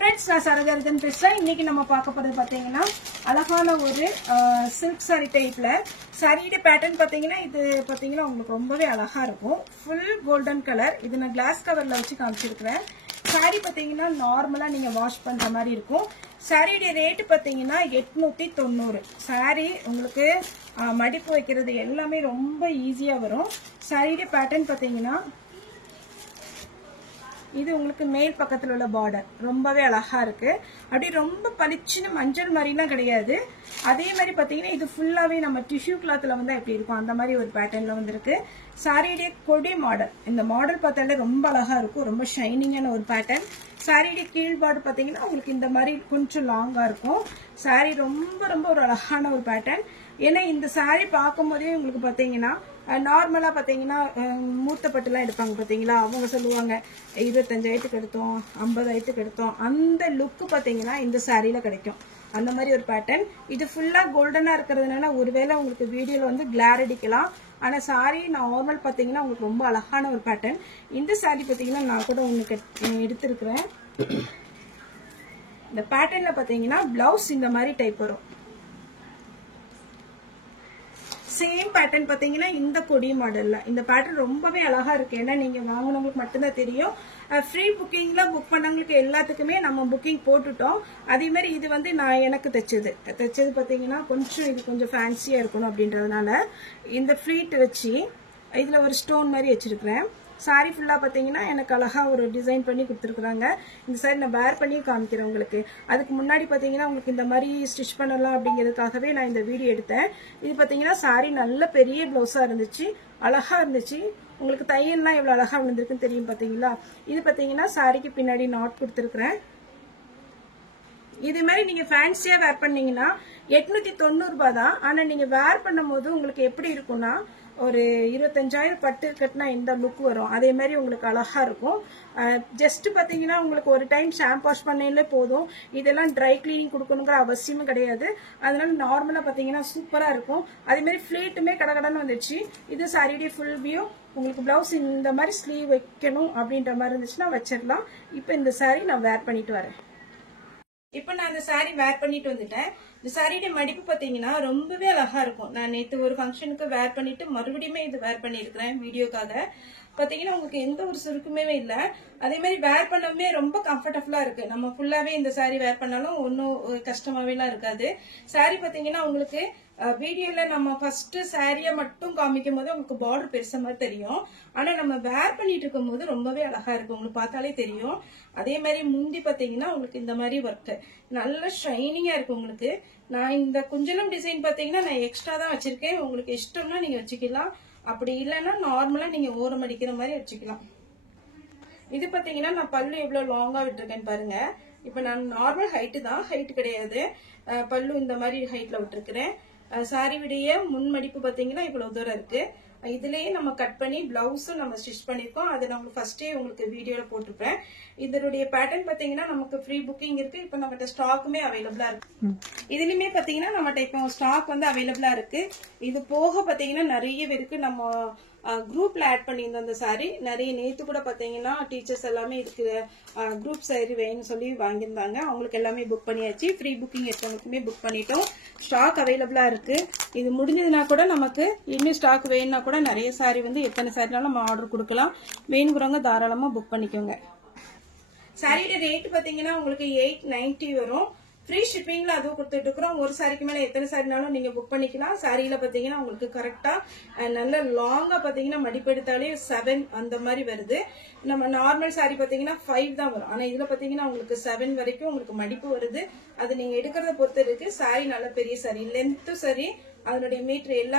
Friends நான் சரகர்தன் பேசுறேன். இன்னைக்கு நம்ம பார்க்க போறது பாத்தீங்கன்னா அழகான ஒரு silk saree டைப்ல சாரியோட பேட்டர்ன் பாத்தீங்கன்னா இது பாத்தீங்கன்னா உங்களுக்கு ரொம்பவே அழகா இருக்கும். full golden color. இது நான் glass coverல வச்சு காமிச்சிருக்கேன். சாரி பாத்தீங்கன்னா நார்மலா நீங்க வாஷ் பண்ற மாதிரி இருக்கும். சாரியோட ரேட் பாத்தீங்கன்னா 890. சாரி உங்களுக்கு மடிப்பு வைக்கிறது எல்லாமே ரொம்ப ஈஸியா வரும். சாரியோட பேட்டர்ன் பாத்தீங்கன்னா இது உங்களுக்கு மேல் பக்கத்துல உள்ள பார்டர் ரொம்பவே அழகா இருக்கு. அப்படி ரொம்ப பளிச்சுன்னு மஞ்சள் மாதிரிலாம் கிடையாது. அதே மாதிரி பாத்தீங்கன்னா இது ஃபுல்லாவே நம்ம டிஷ்யூ கிளாத்ல வந்து எப்படி இருக்கும் அந்த மாதிரி ஒரு பேட்டர்ன்ல வந்திருக்கு. சாரியுடைய கொடி மாடல், இந்த மாடல் பார்த்தாலே ரொம்ப அழகா இருக்கும். ரொம்ப ஷைனிங்கான ஒரு பேட்டர்ன். சாரியுடைய கீழ் பார்டர் பாத்தீங்கன்னா உங்களுக்கு இந்த மாதிரி கொஞ்சம் லாங்கா இருக்கும். சாரி ரொம்ப ரொம்ப ஒரு அழகான ஒரு பேட்டர்ன். ஏன்னா இந்த சாரி பார்க்கும் போதே உங்களுக்கு பாத்தீங்கன்னா நார்மலா பாத்தீங்கன்னா மூத்த பட்டுலாம் எடுப்பாங்க பாத்தீங்களா, அவங்க சொல்லுவாங்க 25,000 எடுத்தோம் 50,000 எடுத்தோம், அந்த லுக் பாத்தீங்கன்னா இந்த சாரியில கிடைக்கும். அந்த மாதிரி ஒரு பேட்டர்ன். இது ஃபுல்லா கோல்டனா இருக்கிறதுனால ஒருவேளை உங்களுக்கு வீடியோல வந்து கிளார் அடிக்கலாம். ஆனா சாரி நார்மல் பாத்தீங்கன்னா உங்களுக்கு ரொம்ப அழகான ஒரு பேட்டர்ன். இந்த சாரி பாத்தீங்கன்னா நான் கூட உங்களுக்கு எடுத்திருக்கிறேன். இந்த பேட்டர்ன்ல பாத்தீங்கன்னா பிளவுஸ் இந்த மாதிரி டைப் வரும். சேம் பேட்டர்ன் பாத்தீங்கன்னா இந்த கொடி மாடல்ல இந்த பேட்டர்ன் ரொம்பவே அழகா இருக்கு. ஏன்னா நீங்க வாங்கினவங்களுக்கு மட்டும்தான் தெரியும். ஃப்ரீ புக்கிங்ல புக் பண்ணவங்களுக்கு எல்லாத்துக்குமே நம்ம புக்கிங் போட்டுட்டோம். அதே மாதிரி இது வந்து நான் எனக்கு தைச்சது பாத்தீங்கன்னா கொஞ்சம் இது கொஞ்சம் ஃபேன்சியா இருக்கணும் அப்படின்றதுனால இந்த ஃப்ளீட் வச்சு இதுல ஒரு ஸ்டோன் மாதிரி வச்சிருக்கிறேன். சாரி ஃபுல்லா பாத்தீங்கன்னா எனக்கு அழகா ஒரு டிசைன் பண்ணி கொடுத்துருக்காங்க. இந்த சாரி நான் வேர் பண்ணி காமிக்கிறேன் உங்களுக்கு. அதுக்கு முன்னாடி பாத்தீங்கன்னா உங்களுக்கு இந்த மாதிரி ஸ்டிச் பண்ணலாம் அப்படிங்கிறதுக்காகவே நான் இந்த வீடியோ எடுத்தேன். இது பாத்தீங்கன்னா சாரி நல்ல பெரிய பிளவுஸா இருந்துச்சு, அழகா இருந்துச்சு. உங்களுக்கு தையல்லாம் எவ்வளவு அழகா விழுந்திருக்குன்னு தெரியும் பாத்தீங்களா. இது பாத்தீங்கன்னா சாரிக்கு பின்னாடி நாட் கொடுத்துருக்கிறேன். இது மாதிரி நீங்க ஃபேன்சியா வேர் பண்ணீங்கன்னா 890 தான். ஆனா நீங்க வேர் பண்ணும் போது உங்களுக்கு எப்படி இருக்கும்னா ஒரு 25,000 பட்டு கட்டினா எந்த லுக் வரும் அதே மாதிரி உங்களுக்கு அழகா இருக்கும். ஜஸ்ட் பாத்தீங்கன்னா உங்களுக்கு ஒரு டைம் ஷாம்பு வாஷ் பண்ணாலே போதும். இதெல்லாம் ட்ரை கிளீனிங் கொடுக்கணுங்கிற அவசியமும் கிடையாது. அதனால நார்மலா பாத்தீங்கன்னா சூப்பரா இருக்கும். அதே மாதிரி ஃபிளீட்டுமே கடகடன்னு வந்துச்சு. இது சாரியுடைய ஃபுல் வியூ. உங்களுக்கு பிளவுஸ் இந்த மாதிரி ஸ்லீவ் வைக்கணும் அப்படின்ற மாதிரி இருந்துச்சுன்னா வச்சிடலாம். இப்போ இந்த சாரி நான் வேர் பண்ணிட்டு வரேன். இப்ப நான் இந்த சாரி வேர் பண்ணிட்டு வந்துட்டேன். இந்த சாரியோட மடிப்பு பாத்தீங்கன்னா ரொம்பவே அழகா இருக்கும். நான் நேத்து ஒரு ஃபங்க்ஷனுக்கு வேர் பண்ணிட்டு மறுபடியுமே இது வேர் பண்ணிருக்கிறேன் வீடியோக்காக. பாத்தீங்கன்னா உங்களுக்கு எந்த ஒரு சுருக்குமே இல்ல. அதே மாதிரி வேர் பண்ணவே ரொம்ப கம்ஃபர்டபுளா இருக்கு. நம்ம ஃபுல்லாவே இந்த சாரி வேர் பண்ணாலும் ஒன்னும் கஷ்டமாவே எல்லாம் இருக்காது. சாரி பாத்தீங்கன்னா உங்களுக்கு வீடியோல நம்ம ஃபர்ஸ்ட் சாரிய மட்டும் காமிக்கும் போது உங்களுக்கு பார்டர் பெருசா மாதிரி தெரியும். ஆனா நம்ம வேர் பண்ணிட்டு இருக்கும் போது ரொம்பவே அழகா இருக்கு. உங்களுக்கு பார்த்தாலே தெரியும். அதே மாதிரி முந்தி பாத்தீங்கன்னா உங்களுக்கு இந்த மாதிரி ஒர்க் நல்ல ஷைனிங்கா இருக்கு. உங்களுக்கு நான் இந்த குஞ்சலம் டிசைன் பாத்தீங்கன்னா நான் எக்ஸ்ட்ரா தான் வச்சிருக்கேன். உங்களுக்கு இஷ்டம்னா நீங்க வச்சுக்கலாம். அப்படி இல்லைன்னா நார்மலா நீங்க ஓரம் அடிக்கிற மாதிரி வச்சுக்கலாம். இது பாத்தீங்கன்னா நான் பல்லு எவ்வளவு லாங்கா விட்டுருக்கேன்னு பாருங்க. இப்ப நான் நார்மல் ஹைட்டு தான், ஹைட் கிடையாது. பல்லு இந்த மாதிரி ஹைட்ல விட்டுருக்கிறேன். சாரி விடைய முன் மடிப்பு பாத்தீங்கன்னா இவ்வளவு தூரம் இருக்கு. இதுலயே நம்ம கட் பண்ணி பிளவுஸும் நம்ம ஸ்டிச் பண்ணிருக்கோம். அதை நான் ஃபர்ஸ்டே உங்களுக்கு வீடியோல போட்டிருப்பேன். இதனுடைய பேட்டர்ன் பாத்தீங்கன்னா நமக்கு ஃப்ரீ புக்கிங் இருக்கு. இப்ப நம்மகிட்ட ஸ்டாக்குமே அவைலபிளா இருக்கு. இதுலயுமே பாத்தீங்கன்னா நம்மகிட்ட இப்போ ஸ்டாக் வந்து அவைலபிளா இருக்கு. இது போக பாத்தீங்கன்னா நிறைய இருக்கு. நம்ம குரூப்ல ஆட் பண்ணியிருந்தோம் அந்த சாரி. நிறைய நேத்து கூட பாத்தீங்கன்னா டீச்சர்ஸ் எல்லாமே இதுக்கு குரூப் சாரி வேணும்னு சொல்லி வாங்கியிருந்தாங்க. அவங்களுக்கு எல்லாமே புக் பண்ணியாச்சு. ஃப்ரீ புக்கிங் இருக்கவங்களுக்குமே புக் பண்ணிட்டோம். ஸ்டாக் அவைலபிளா இருக்கு. இது முடிஞ்சதுன்னா கூட நமக்கு இன்னும் ஸ்டாக் வேணும்னா கூட நிறைய சாரி வந்து எத்தனை சாரினாலும் நம்ம ஆர்டர் கொடுக்கலாம். வேணுங்கிறவங்க தாராளமா புக் பண்ணிக்கோங்க. சாரியோட ரேட் பாத்தீங்கன்னா உங்களுக்கு 890 வரும். ஃப்ரீ ஷிப்பிங்ல அதுவும் கொடுத்துட்டு இருக்கிறோம். ஒரு சாரிக்கு மேல எத்தனை சாரினாலும் நீங்க புக் பண்ணிக்கலாம். சாரியில பாத்தீங்கன்னா உங்களுக்கு கரெக்டா நல்ல லாங்கா பாத்தீங்கன்னா மடிப்பு எடுத்தாலே 7 அந்த மாதிரி வருது. நம்ம நார்மல் சாரி பாத்தீங்கன்னா 5 தான் வரும். ஆனா இதுல பாத்தீங்கன்னா உங்களுக்கு 7 வரைக்கும் உங்களுக்கு மடிப்பு வருது. அது நீங்க எடுக்கிறத பொறுத்து இருக்கு. சாரி நல்ல பெரிய சாரி, லென்த் சரி, அதனுடைய மீட்டர் எல்லாம்